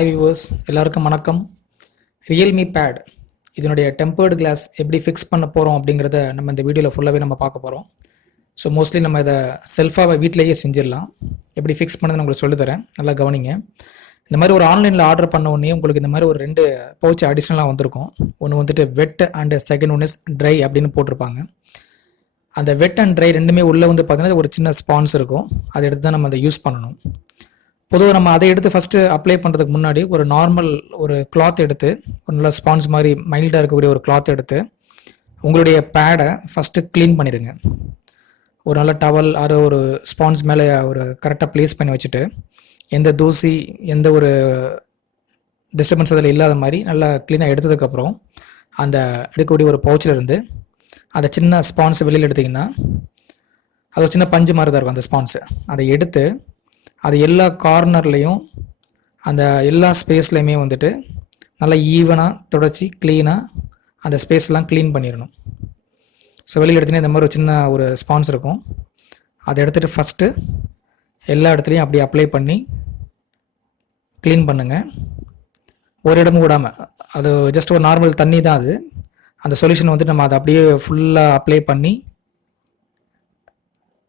Hi viewers, எல்லாருக்கும் வணக்கம். Realme bad இதனுடைய டெம்பர்டு கிளாஸ் எப்படி ஃபிக்ஸ் பண்ண போகிறோம் அப்படிங்கிறத நம்ம இந்த வீடியோவில் ஃபுல்லாகவே நம்ம பார்க்க போகிறோம். ஸோ மோஸ்ட்லி நம்ம இதை செல்ஃபாக வீட்டிலேயே செஞ்சிடலாம். எப்படி ஃபிக்ஸ் பண்ணது உங்களுக்கு சொல்லித்தரேன், நல்லா கவனிங்க. இந்த மாதிரி ஒரு ஆன்லைனில் ஆர்டர் பண்ண உடனே உங்களுக்கு இந்த மாதிரி ஒரு 2 பவுச் அடிஷ்னலாக வந்திருக்கும். ஒன்று வந்துட்டு வெட் and second one is try அப்படின்னு போட்டிருப்பாங்க. அந்த வெட் அண்ட் ட்ரை ரெண்டுமே உள்ளே வந்து பார்த்தீங்கன்னா ஒரு சின்ன ஸ்பான்ஸ் இருக்கும். அதை எடுத்து தான் நம்ம அதை யூஸ் பண்ணணும். பொதுவாக நம்ம அதை எடுத்து ஃபஸ்ட்டு அப்ளை பண்ணுறதுக்கு முன்னாடி ஒரு நார்மல் ஒரு கிளாத் எடுத்து, ஒரு நல்ல ஸ்பான்ஸ் மாதிரி மைல்டாக இருக்கக்கூடிய ஒரு கிளாத் எடுத்து உங்களுடைய பேடை ஃபஸ்ட்டு க்ளீன் பண்ணிடுங்க. ஒரு நல்ல டவல் ஆறு ஒரு ஸ்பான்ஸ் மேலே ஒரு கரெக்டாக ப்ளேஸ் பண்ணி வச்சுட்டு, எந்த தூசி எந்த ஒரு டிஸ்டர்பன்ஸ் அதில் இல்லாத மாதிரி நல்லா க்ளீனாக எடுத்ததுக்கப்புறம் அந்த எடுக்கக்கூடிய ஒரு பவுச்சில் இருந்து அந்த சின்ன ஸ்பான்ஸ் வெளியில் எடுத்திங்கன்னா அது ஒரு சின்ன பஞ்சு மாதிரி தான் இருக்கும். அந்த ஸ்பான்ஸு அதை எடுத்து அது எல்லா கார்னர்லேயும் அந்த எல்லா ஸ்பேஸ்லையுமே வந்துட்டு நல்லா ஈவனாக தொடச்சி க்ளீனாக அந்த ஸ்பேஸ்லாம் க்ளீன் பண்ணிடணும். ஸோ வெளியில் எடுத்தீங்கன்னா இந்த மாதிரி ஒரு சின்ன ஒரு ஸ்பான்ஸ் இருக்கும். அதை எடுத்துகிட்டு ஃபஸ்ட்டு எல்லா இடத்துலையும் அப்படியே அப்ளை பண்ணி க்ளீன் பண்ணுங்கள். ஒரு இடமும் விடாமல். அது ஜஸ்ட் ஒரு நார்மல் தண்ணி தான் அது. அந்த சொல்யூஷன் வந்துட்டு நம்ம அதை அப்படியே ஃபுல்லாக அப்ளை பண்ணி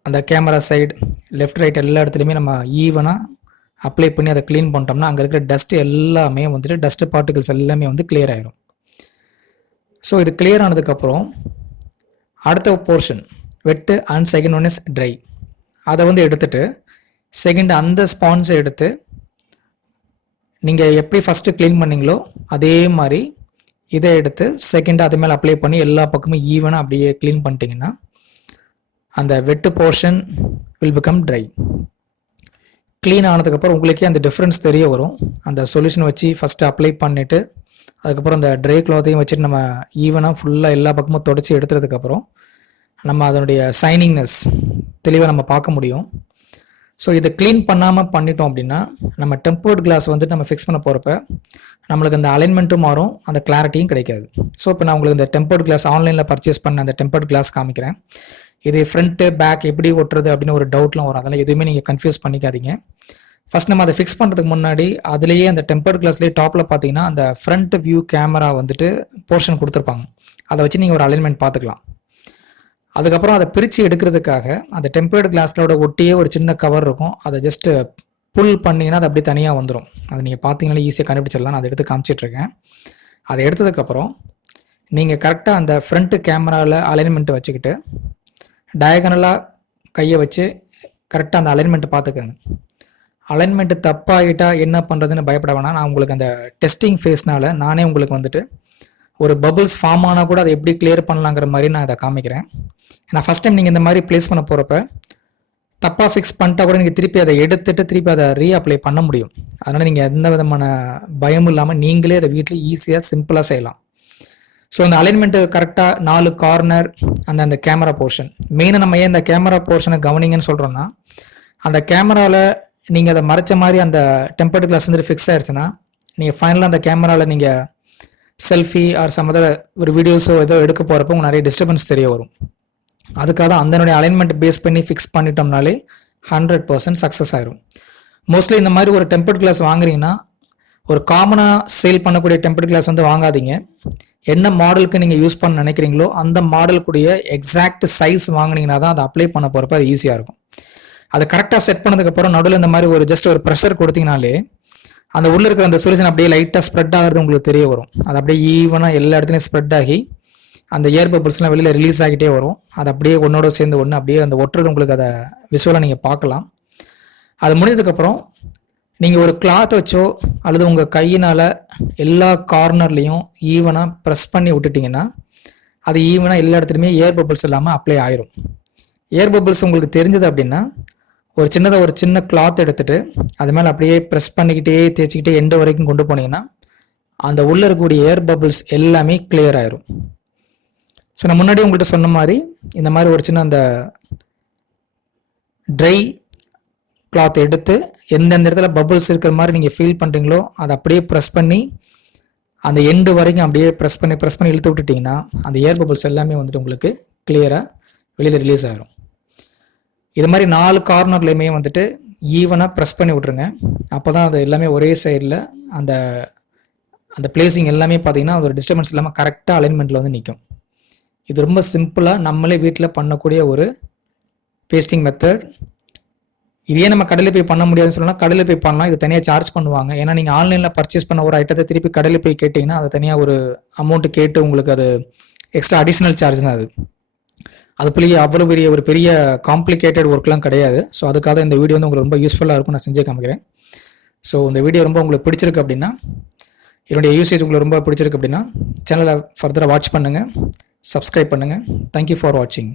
அந்த கேமரா சைடு லெஃப்ட் ரைட் எல்லா இடத்துலையுமே நம்ம ஈவனாக அப்ளை பண்ணி அதை க்ளீன் பண்ணிட்டோம்னா அங்கே இருக்கிற டஸ்ட்டு எல்லாமே வந்துட்டு டஸ்ட்டு பார்ட்டிகல்ஸ் எல்லாமே வந்து கிளியர் ஆகிடும். ஸோ இது கிளியர் ஆனதுக்கப்புறம் அடுத்த போர்ஷன் வெட்டு and second one is try. அதை வந்து எடுத்துகிட்டு செகண்ட் அந்த ஸ்பான்ஸை எடுத்து நீங்கள் எப்படி ஃபஸ்ட்டு க்ளீன் பண்ணிங்களோ அதே மாதிரி இதை எடுத்து செகண்ட் அது மேலே அப்ளை பண்ணி எல்லா பக்கமும் ஈவனாக அப்படியே க்ளீன் பண்ணிட்டீங்கன்னா அந்த வெட்டு portion will become try. Clean ஆனதுக்கப்புறம் உங்களுக்கே அந்த டிஃப்ரென்ஸ் தெரிய வரும். அந்த சொல்யூஷன் வச்சு ஃபஸ்ட்டு அப்ளை பண்ணிவிட்டு அதுக்கப்புறம் அந்த ட்ரை கிளாத்தையும் வச்சுட்டு நம்ம ஈவனாக ஃபுல்லாக எல்லா பக்கமும் தொடச்சி எடுத்ததுக்கப்புறம் நம்ம அதனுடைய சைனிங்னஸ் தெளிவாக நம்ம பார்க்க முடியும். ஸோ இதை க்ளீன் பண்ணாமல் பண்ணிட்டோம் அப்படின்னா நம்ம டெம்பர்டு கிளாஸ் வந்துட்டு நம்ம ஃபிக்ஸ் பண்ண போகிறப்ப நம்மளுக்கு அந்த அலைன்மெண்ட்டும் மாறும், அந்த கிளாரிட்டியும் கிடைக்காது. ஸோ இப்போ நான் உங்களுக்கு இந்த டெம்பர்டு கிளாஸ் ஆன்லைனில் பர்ச்சேஸ் பண்ண அந்த டெம்பர்டு கிளாஸ் காமிக்கிறேன். இது ஃப்ரண்ட்டு பேக் எப்படி ஒட்டுறது அப்படின்னு ஒரு டவுட்லாம் வரும். அதெல்லாம் எதுவுமே நீங்கள் கன்ஃபியூஸ் பண்ணிக்காதீங்க. ஃபஸ்ட் நம்ம அதை ஃபிக்ஸ் பண்ணுறதுக்கு முன்னாடி அதுலேயே அந்த டெம்பர்டு கிளாஸ்லேயே டாப்பில் பார்த்தீங்கன்னா அந்த ஃப்ரண்ட் வியூ கேமரா வந்துட்டு போர்ஷன் கொடுத்துருப்பாங்க. அதை வச்சு நீங்கள் ஒரு அலைன்மெண்ட் பார்த்துக்கலாம். அதுக்கப்புறம் அதை பிரித்து எடுக்கிறதுக்காக அந்த டெம்பர்டு கிளாஸோட ஒட்டியே ஒரு சின்ன கவர் இருக்கும். அதை ஜஸ்ட்டு புல் பண்ணிங்கன்னா அது அப்படியே தனியாக வந்துடும். அதை நீங்கள் பார்த்தீங்கன்னா ஈஸியாக கண்டுபிடிச்சிடலாம். நான் அதை எடுத்து காமிச்சிட்ருக்கேன். அதை எடுத்ததுக்கப்புறம் நீங்கள் கரெக்டாக அந்த ஃப்ரண்ட்டு கேமராவில் அலைன்மெண்ட்டு வச்சுக்கிட்டு டயகனலாக கையை வச்சு கரெக்டாக அந்த அலைன்மெண்ட்டை பார்த்துக்கோங்க. அலைன்மெண்ட்டு தப்பாகிட்டால் என்ன பண்ணுறதுன்னு பயப்பட வேணாம். நான் உங்களுக்கு அந்த டெஸ்டிங் ஃபேஸ்னால் நானே உங்களுக்கு வந்துட்டு ஒரு பபுள்ஸ் ஃபார்ம் ஆனால் கூட அதை எப்படி கிளியர் பண்ணலாங்கிற மாதிரி நான் அதை காமிக்கிறேன். ஏன்னா ஃபஸ்ட் டைம் நீங்கள் இந்த மாதிரி ப்ளேஸ் பண்ண போகிறப்ப தப்பாக ஃபிக்ஸ் பண்ணிட்டா கூட நீங்கள் திருப்பி அதை எடுத்துகிட்டு திருப்பி அதை ரீஅப்ளை பண்ண முடியும். அதனால் நீங்கள் எந்த விதமான பயமும் இல்லாமல் நீங்களே அதை வீட்டில் ஈஸியாக சிம்பிளாக செய்யலாம். ஸோ அந்த அலைன்மெண்ட்டு கரெக்டாக 4 கார்னர் அந்த கேமரா போர்ஷன் மெயினாக நம்ம ஏன் இந்த கேமரா போர்ஷனை கவனிங்கன்னு சொல்கிறோன்னா, அந்த கேமராவில் நீங்கள் அதை மறைச்ச மாதிரி அந்த டெம்பர்டு கிளாஸ் வந்துட்டு ஃபிக்ஸ் ஆயிடுச்சுன்னா நீங்கள் ஃபைனலாக அந்த கேமராவில் நீங்கள் செல்ஃபி ஆர் சம் அதர் ஒரு வீடியோஸோ ஏதோ எடுக்க போகிறப்போ உங்களுக்கு நிறைய டிஸ்டர்பன்ஸ் தெரிய வரும். அதுக்காக தான் அதனுடைய அலைன்மெண்ட் பேஸ் பண்ணி ஃபிக்ஸ் பண்ணிட்டோம்னாலே 100% சக்ஸஸ் ஆயிரும். மோஸ்ட்லி இந்த மாதிரி ஒரு டெம்பர்டு கிளாஸ் வாங்குறீங்கன்னா ஒரு காமனாக சேல் பண்ணக்கூடிய டெம்பர்டு கிளாஸ் வந்து வாங்காதீங்க. என்ன மாடலுக்கு நீங்கள் யூஸ் பண்ண நினைக்கிறீங்களோ அந்த மாடலுக்குடைய எக்ஸாக்ட் சைஸ் வாங்கினீங்கன்னா தான் அதை அப்ளை பண்ண போகிறப்ப அது ஈஸியாக இருக்கும். அதை கரெக்டாக செட் பண்ணதுக்கப்புறம் நடுவில் இந்த மாதிரி ஒரு ஜஸ்ட் ஒரு ப்ரெஷர் கொடுத்தீங்கனாலே அந்த உள்ளே இருக்கிற அந்த சொல்யூஷன் அப்படியே லைட்டாக ஸ்ப்ரெட் ஆகிறது உங்களுக்கு தெரிய வரும். அது அப்படியே ஈவனாக எல்லா இடத்துலையும் ஸ்ப்ரெட் ஆகி அந்த ஏர் பபிள்ஸ்லாம் வெளியில் ரிலீஸ் ஆகிட்டே வரும். அது அப்படியே ஒன்றோட சேர்ந்து ஒன்று அப்படியே அந்த ஒட்டுறது உங்களுக்கு அதை விஷுவலாக நீங்கள் பார்க்கலாம். அது முடிஞ்சதுக்கப்புறம் நீங்கள் ஒரு கிளாத் வச்சோ அல்லது உங்கள் கையினால் எல்லா கார்னர்லேயும் ஈவனாக ப்ரெஸ் பண்ணி விட்டுட்டிங்கன்னா அது ஈவனாக எல்லா இடத்துலையுமே ஏர் பபிள்ஸ் இல்லாமல் அப்ளை ஆயிரும். ஏர் பபிள்ஸ் உங்களுக்கு தெரிஞ்சது அப்படின்னா ஒரு சின்ன கிளாத் எடுத்துகிட்டு அது மேலே அப்படியே ப்ரெஸ் பண்ணிக்கிட்டே தேய்ச்சிக்கிட்டே எண்டு வரைக்கும் கொண்டு போனீங்கன்னா அந்த உள்ளே இருக்கக்கூடிய ஏர் பபிள்ஸ் எல்லாமே கிளியர் ஆயிரும். ஸோ நான் முன்னாடி உங்கள்கிட்ட சொன்ன மாதிரி இந்த மாதிரி ஒரு சின்ன அந்த ட்ரை கிளாத் எடுத்து எந்தெந்த இடத்துல பபுள்ஸ் இருக்கிற மாதிரி நீங்கள் ஃபீல் பண்ணுறீங்களோ அதை அப்படியே ப்ரெஸ் பண்ணி அந்த எண்டு வரைக்கும் அப்படியே ப்ரெஸ் பண்ணி இழுத்து விட்டுட்டிங்கன்னா அந்த ஏர் பபுள்ஸ் எல்லாமே வந்துட்டு உங்களுக்கு கிளியராக வெளியில் ரிலீஸ் ஆகிரும். இது மாதிரி 4 கார்னர்லையுமே வந்துட்டு ஈவனாக ப்ரெஸ் பண்ணி விட்ருங்க. அப்போ தான் அது எல்லாமே ஒரே சைடில் அந்த அந்த பிளேசிங் எல்லாமே பார்த்தீங்கன்னா ஒரு டிஸ்டர்பன்ஸ் இல்லாமல் கரெக்டாக அலைன்மெண்ட்டில் வந்து நிற்கும். இது ரொம்ப சிம்பிளாக நம்மளே வீட்டில் பண்ணக்கூடிய ஒரு பேஸ்டிங் மெத்தட். இதே நம்ம கடையில் போய் பண்ண முடியாதுன்னு சொல்லலாம், கடையில் போய் பண்ணலாம். இது தனியாக சார்ஜ் பண்ணுவாங்க. ஏன்னா நீங்கள் ஆன்லைனில் பர்ச்சேஸ் பண்ண ஒரு ஐட்டத்தை திருப்பி கடையில் போய் கேட்டிங்கன்னா அது தனியாக ஒரு அமௌண்ட்டு கேட்டு உங்களுக்கு அது எக்ஸ்ட்ரா அடிஷ்னல் சார்ஜ் தான் அது. அதுக்குள்ளேயே அவ்வளோ ஒரு பெரிய காம்ப்ளிகேட்டட் ஒர்க்லாம் கிடையாது. ஸோ அதுக்காக இந்த வீடியோ வந்து உங்களுக்கு ரொம்ப யூஸ்ஃபுல்லாக இருக்கும், நான் செஞ்சு காமிக்கிறேன். ஸோ இந்த வீடியோ ரொம்ப உங்களுக்கு பிடிச்சிருக்கு அப்படின்னா, என்னுடைய யூசேஜ் உங்களுக்கு ரொம்ப பிடிச்சிருக்கு அப்படின்னா சேனலை ஃபர்தராக வாட்ச் பண்ணுங்கள், சப்ஸ்கிரைப் பண்ணுங்கள். தேங்க்யூ ஃபார் வாட்சிங்.